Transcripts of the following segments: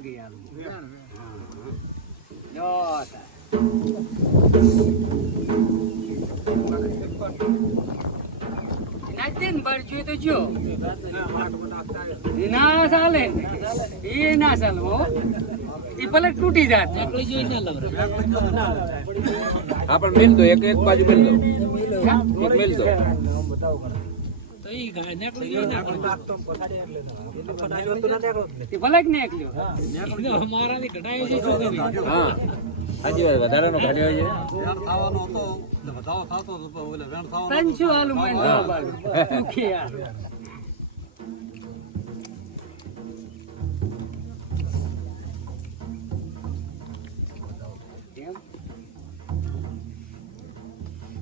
ભાગે યાર જો નાચીને ભરજો તો જો ના ચાલે એ ના ચાલે હો એ ભલે તૂટી જાત હા પણ મેલ દો એક બાજુ મેલ દો મેલ દો ભલે જ નીકળ્યો હા હાજી વાત વધારાનો કાઢ્યો છે 300 આલુ મને દુખી યાર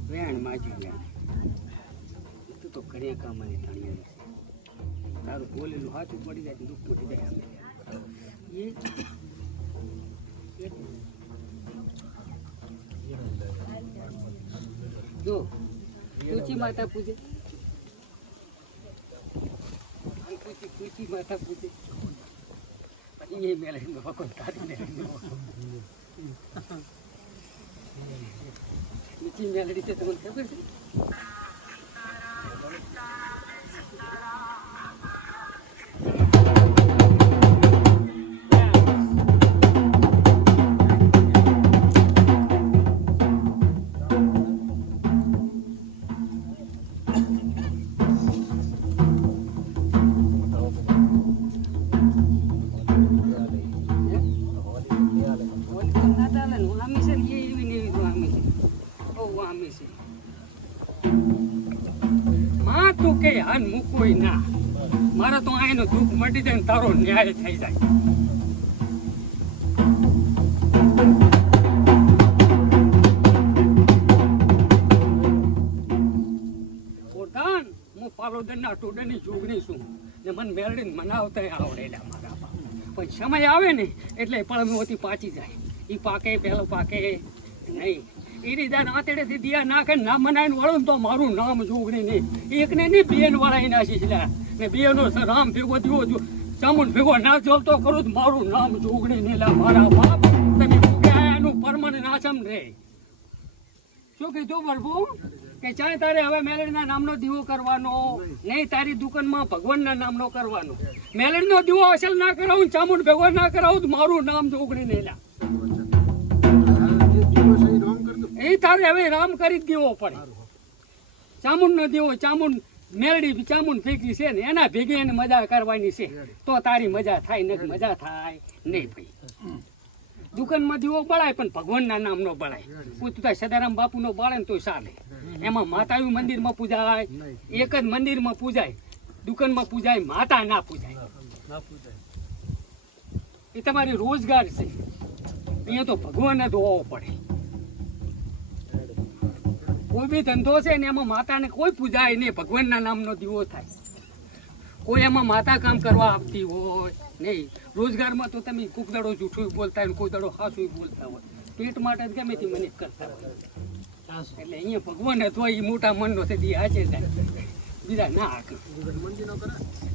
વેણ માજી વેણ તું તો ઘરે કામની ધણી તારું બોલેલું સાચું પડી જાય દુઃખ પડી જાય અમે જો પૂછી માતા પૂછે પૂછી માતા પૂછે પછી એ મેળે કોઈ કાઢીને નીચી મેલડી છે તમને ખબર છે મૂકવું ના મારે તો આનો દુઃખ મટી જાય ને તારો ન્યાય થઈ જાય પોતાન હું પાલોદરના ટોડાની જોગણી છું ને મને મેળવીને મનાવતા આવડેલા મારા બાપ પણ સમય આવે ને એટલે પળમોથી પાછી જાય એ પાકે પેલો પાકે નહીં એ રીતે આતેડેથી દિયા નાખે ના મનાઈને વળું તો મારું નામ જોગણી નહીં એકને નહીં બેન વળાઈ નાખી છે ને બેનો રામ ભેગો દીવો જો ચામુંડ ભેગો ના ચાલતો કરું તો મારું નામ જોગણી નહીં લા મારા બાપ તમે એનું પરમાનન્ટ નાચમ રે શું કીધું પ્રભુ કે ચાહે તારે હવે મેલડીના નામનો દીવો કરવાનો નહીં તારી દુકાનમાં ભગવાનના નામનો કરવાનો મેલડીનો દીવો અસલ ના કરાવું ચામુંડ ભેગો ના કરાવું તો મારું નામ જોગણી નહીં લા એ તારે હવે રામ કરી દેવો પડે ચામુંડ નો દેવો ચામુંડ મેલડી ચામુંડ ભેગી છે ને એના ભેગી એને મજા કરવાની છે તો તારી મજા થાય ને મજા થાય નહીં ભાઈ દુકાનમાં દીવો બળાય પણ ભગવાનના નામ નો બળાય તું તાર સદારામ બાપુ નો બળે ને તો ચાલે એમાં માતાયું મંદિરમાં પૂજાય એક જ મંદિરમાં પૂજાય દુકાનમાં પૂજાય માતા ના પૂજાય એ તમારી રોજગાર છે અહીંયા તો ભગવાનને ધોવો પડે કોઈ બી ધંધો છે ને એમાં માતાને કોઈ પૂજાય નહીં ભગવાનના નામનો દીવો થાય કોઈ એમાં માતા કામ કરવા આપતી હોય નહીં રોજગારમાં તો તમે કોક દડો જૂઠું બોલતા હોય કોઈ દડો હાસું બોલતા હોય પેટ માટે જ ગમે તે મહેનત કરતા હોય એટલે અહીંયા ભગવાન હતો એ મોટા મનનો છે દી હાચે જાય બીજા ના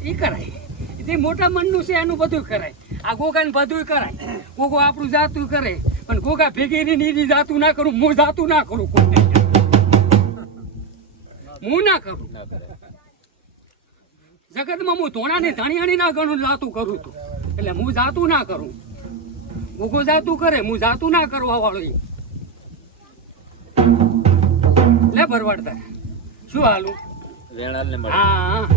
એ કરાય જે મોટા મનનું છે એનું બધું કરાય આ ગોગાને બધું કરાય ગોગો આપણું જાતું કરે પણ ગોગા ભેગી ની જાતું ના કરું હું જાતું ના કરું કોઈ હું ના કરું જગતમાં હું ધોણાની ધણિયાણી ના ગણું જાતું કરું છું એટલે હું જાતું ના કરું ગોગો જાતું કરે હું જાતું ના કરવા વાળો લે ભરવાડતા શું હાલું હા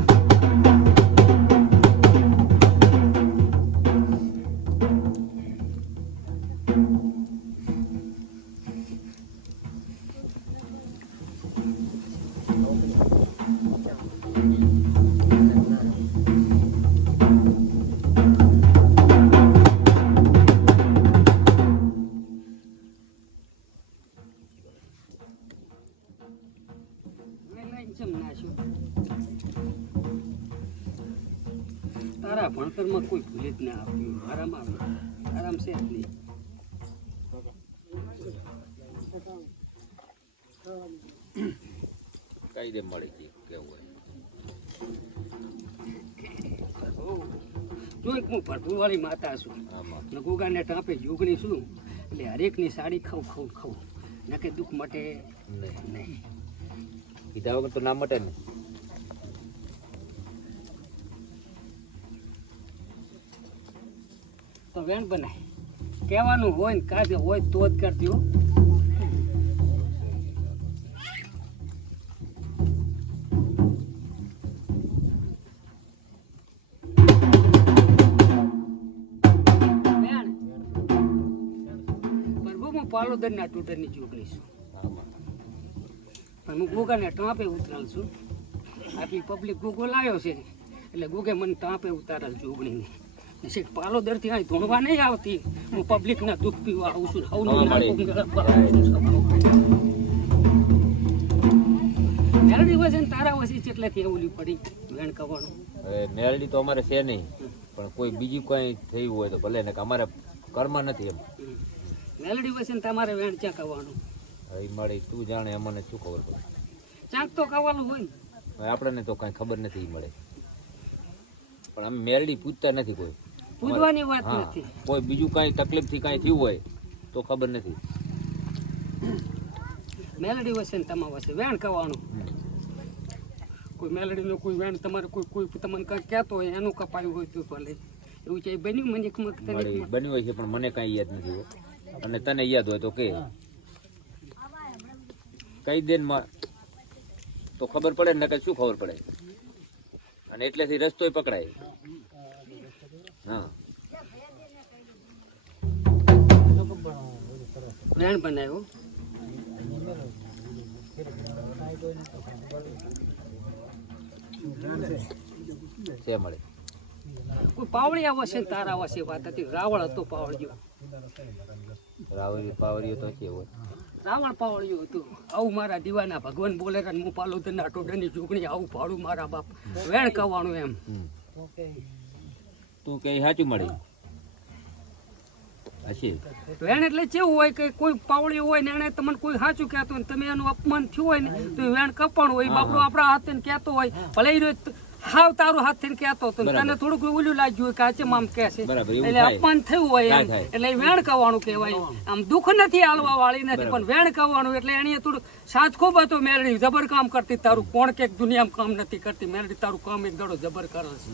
તારા ભણતરમાં કોઈ ભૂલે જ ના આપ્યું આરામ છે નહીં કાયદે મળી ગઈ કેવું હોય જોઈ હું ભરભુવાળી માતા છું ને ગોગાને ટાંપે યુગની છું એટલે હરેકની સાડી ખાઉં નકે દુઃખ મટે નહીં. કીધા વગર તો ના મટે ને. તો વેણ બનાય કહેવાનું હોય ને કાજે હોય તો જ કરતી હો. પાલોદરના ટૂટરની ચૂંટણી છું પણ હું ગોગાને ટાંપે ઉતરેલ છું. આટલી પબ્લિક ગોગો લાવ્યો છે એટલે ગોગે મને ટાંપે ઉતારેલ ચૂંટણીને. શેઠ પાલોદરથી અહીં ધૂણવા નહીં આવતી, હું પબ્લિકના દુઃખ પીવા આવું છું. મેલડી વસે ને તારા વસી કેટલેથી એવલી પડી વેણ કવાનું. મેલડી તો અમારે છે નહીં, પણ કોઈ બીજું કઈ થયું હોય તો ભલે ને, અમારે કર્મ નથી એમ. મેલડી વસે ને તમારે વેણ ક્યાં કવાનું? એ મળે તું જાણે, અમને શું ખબર પડે? ચાંક તો કવાનું હોય ને. આપણને તો કઈ ખબર નથી મળે, પણ અમે મેલડી પૂછતા નથી કોઈ. પૂછવાની વાત નથી. કોઈ બીજું કઈ તકલીફ થી કઈ થયું હોય તો ખબર નથી. મેલડી વસે ને તમા વસે વેણ કવાનું. કોઈ મેલડી નો કોઈ વેણ તમારે કોઈ તમને કઈ કહેતો હોય એનું કપાયું હોય તો ભલે એવું છે. બન્યું મને બન્યું હોય છે પણ મને કઈ યાદ નથી. અને તને યાદ હોય તો કે કઈ દેન માં તો ખબર પડે ને, કે શું ખબર પડે. અને એટલેથી રસ્તોય પકડાય. હા, વેણ બનાવ્યો. છે મળે કોઈ પાવળી આવશે તારા આવશે વાત હતી. રાવણ હતો પાવળિયો. પાવરીઓ તો છે હોય. રાવણ પાવળિયું હતું. આવું મારા દીવાના ભગવાન બોલે હું પાલોદરના ટોડરની ચૂંટણી આવું ભાડું મારા બાપ વેણ કવાનું એમ. તું કે સાચું મળે હશે. વેણ એટલે કેવું હોય કે કોઈ પાવળી હોય ને એને તમને કોઈ સાચું કહેતો હોય, તમે એનું અપમાન થયું હોય ને તો વેણ કપાણ હોય. બાપડો આપણા હાથ થઈને કહેતો હોય, ભલે હાવ તારું હાથ થઈને કહેતો હતો, તને થોડુંક ઓલું લાગ્યું હોય કે આજે આમ કહે છે એટલે અપમાન થયું હોય એમ, એટલે વેણ કવાનું કહેવાય. આમ દુઃખ નથી હાલવા વાળી નથી, પણ વેણ કવાનું એટલે એને થોડું સાથ ખૂબ હતો. મેલડી જબર કામ કરતી, તારું કોણ કે દુનિયામાં કામ નથી કરતી. મેલડી તારું કામ એક દડો જબર કરે છે.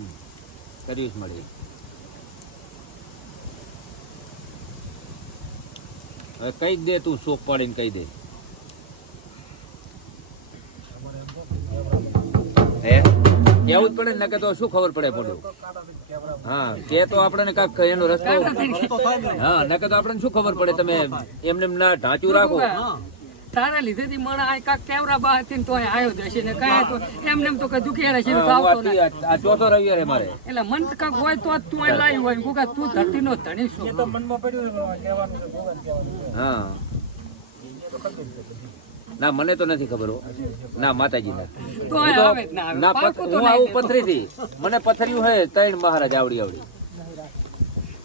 કર્યું મળી. હવે કઈ દે તું શોપ પાડીને કહી દે. હે કેવું જ પડે ને, કે તો શું ખબર પડે પડ્યું. હા, કે તો આપણને કાંક એનો રસ્તો. હા, નકે તો આપણને શું ખબર પડે. તમે એમને ના ઢાંચું રાખો. તારા લીધેથી મને આ કાક કેવરા બા હતી તો આવ્યો જશે ને કાંઈ તો એમને એમ તો કઈ દુખી રહેશે આ ચોથો રવિવારે મારે એટલે મન કાંક હોય તો તું અહીં લાવી હોય ગુગા તું ધરતીનો ધણી છું. હા, ના મને તો નથી ખબર હો. ના માતાજી ના તો આવે જ ના આવે. ના હું આવું પથરી થી. મને પથર્યું હે 3 મહારાજ આવડી.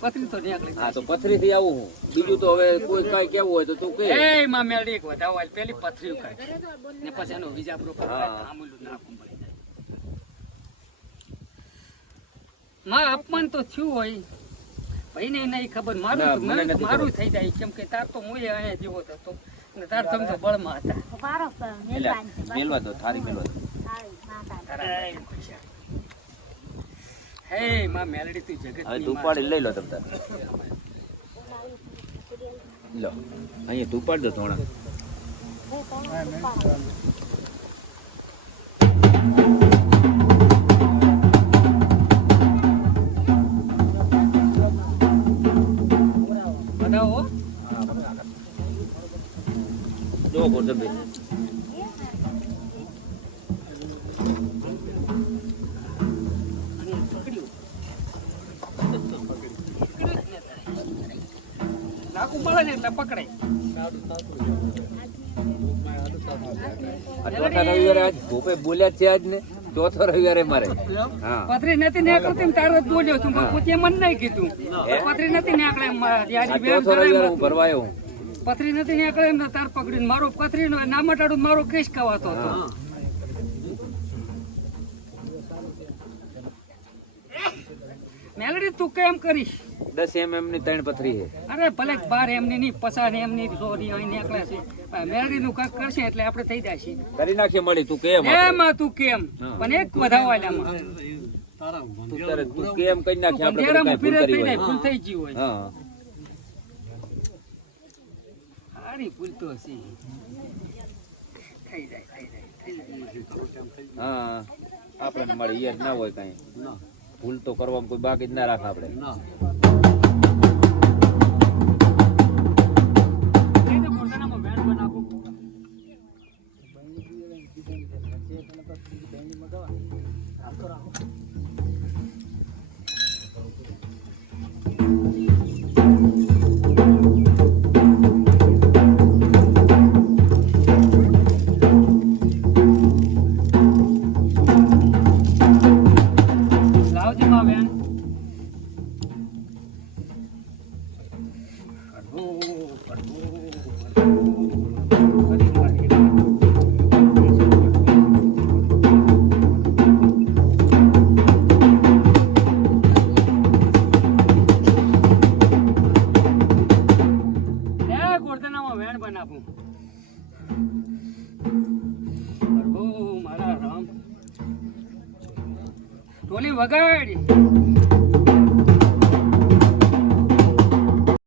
પથરી તો નીકળી. હા, તો પથરી થી આવું હું. બીજું તો હવે કોઈ કઈ કેવું હોય તો તું કે. એ માં મેલડી એક વધાવો આલ પેલી પથરી કાઢ ને પછી એનો વિજાબરો આમલું નાખું મળી જાય. માં અપમાન તો થયું હોય ભાઈને નહીં ખબર. મારું થઈ જાય કેમ કે તાર તો મુએ અહીંયા જેવો હતો ને તાર તમે તો બળમાં હતા. મેલવા દો, થારી મેલવા દો. હે માં મેલડી તું જગત હવે તું પાડી લઈ લો તમ તાર. લો અહીંયા તું પાડ દો થોડા. બનાવો જો ગોરધનભાઈ નાકું મળે ને એટલે પકડાય. ચોથા રવિવારે આજ ભૂપે બોલ્યા છે. આજ ને ચોથો રવિવારે મારે. હા, પથરી નથી નીકળતી તારો જ બોલ્યો છું પોતે મને નહીં કીધું. પથરી નથી નીકળે એમ ચોથો રવિવારે હું ભરવા આવ્યો હું. પથરી નથી નીકળે એમ તાર પકડીને મારો પથરી નો ના મટાડું મારો કેસ કવાતો હતો. મેલડી તું કેમ કરીશ 10 mm ની 3 પથરી છે. અરે ભલે 12 એમની ની 50 એમની સોરી અહીં નીકળે છે મેલડી નું કાક કરશે એટલે આપણે થઈ જશે કરી નાખીએ મળી તું કેમ એમાં તું કેમ પણ એક વધાવાલામાં તું કેમ કરી નાખીએ આપણે ઘેરામાં ભૂલ ફિરે કરી થઈ હોય. જાય ભૂલ થઈ ગઈ હોય હા સારી ભૂલ તો હશે થઈ જાય હા આપણને મળી યાર ના હોય કઈ ભૂલ તો કરવામાં કોઈ બાકી જ ના રાખે આપણે લાવજે માં બેન ગોરધનામાં વેણ બનાવું પ્રભુ મારા રામ ટોલી વગાડ